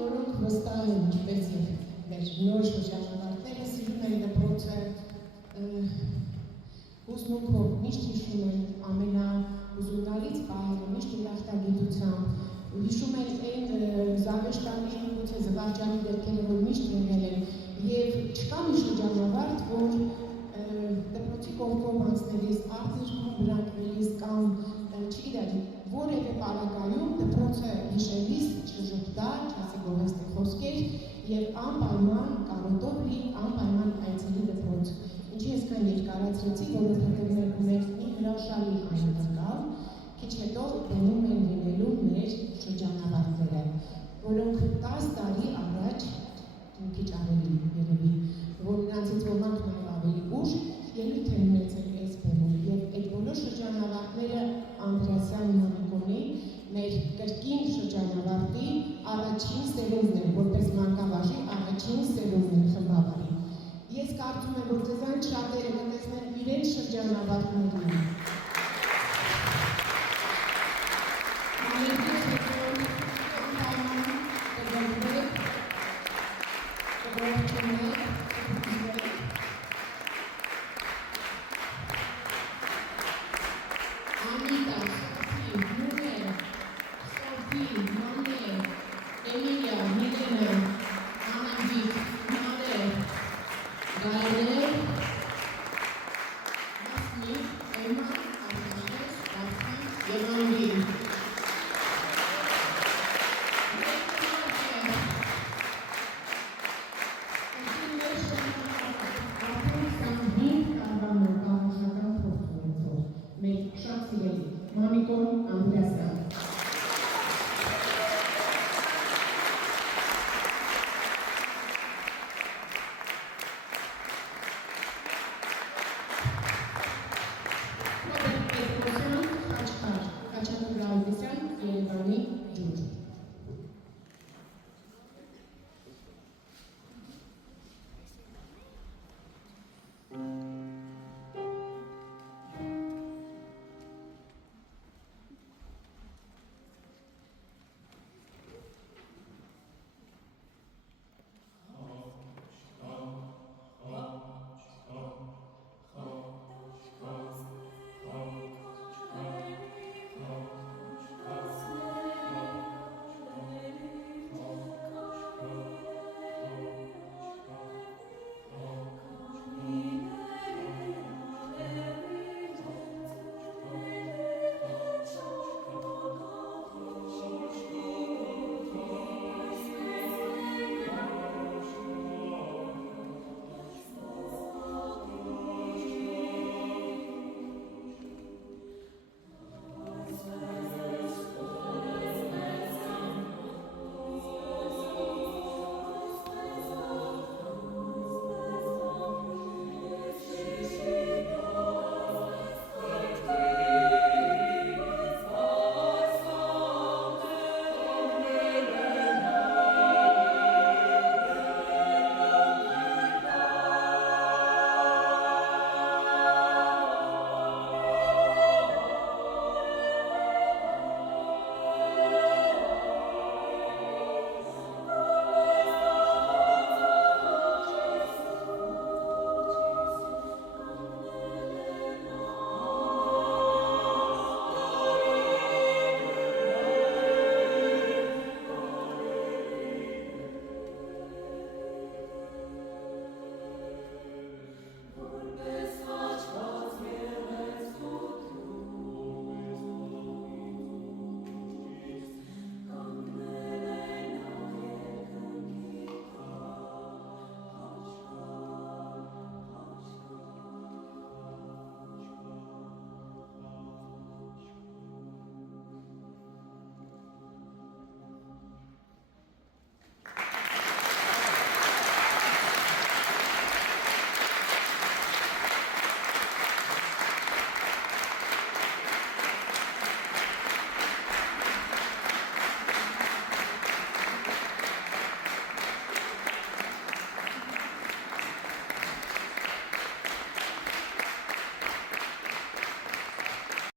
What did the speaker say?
որոնք վստահ են, ինչպես եւ մեր նոր շրջանավարտները սիրում են դպրոցը, հուզմունքով միշտ հիշում են ամենաուզունալից պահերը, միշտ ուրախտագիտությամբ, հիշում են այն զավեշտանի գուցե զվարճալի դեպքերը, որ միշտ եղել են, եւ չկա մի շրջանավարտ, որ դպրոցի կողքով անցնելիս, արտերկրում բնակվելիս կամ չգիտեմ, որևէ պարագայում դպրոցը հիշելիս չժպտա, չասի գովեստի խոսքեր եւ անպայման կարոտով լի, անպայման այցելի դպրոց։ Ինչի այսքան երկարացրեցի, որովհետեւ մեր մի հրաշալի այն եղավ, քիչ հետո բնում են լինելու մեր շրջանավարտները, որոնք 10 տարի առաջ, մի քիչ ավելի երևի, որ նրանցից ոմանք նաև ավելի ուշ ելույթ են ունեցել այս բեմում եւ այդ բոլոր շրջանավարտները Անդրեասյան Մանիկոնի մեր կրկին շրջանավարտի առաջին սերունդն են, որպես մանկավարժի առաջին սերունդն են խմբավորի։ Ես կարծում եմ, որ ձեզանից շատերը կտեսնեն իրենց շրջանավարտներին։ Thank you.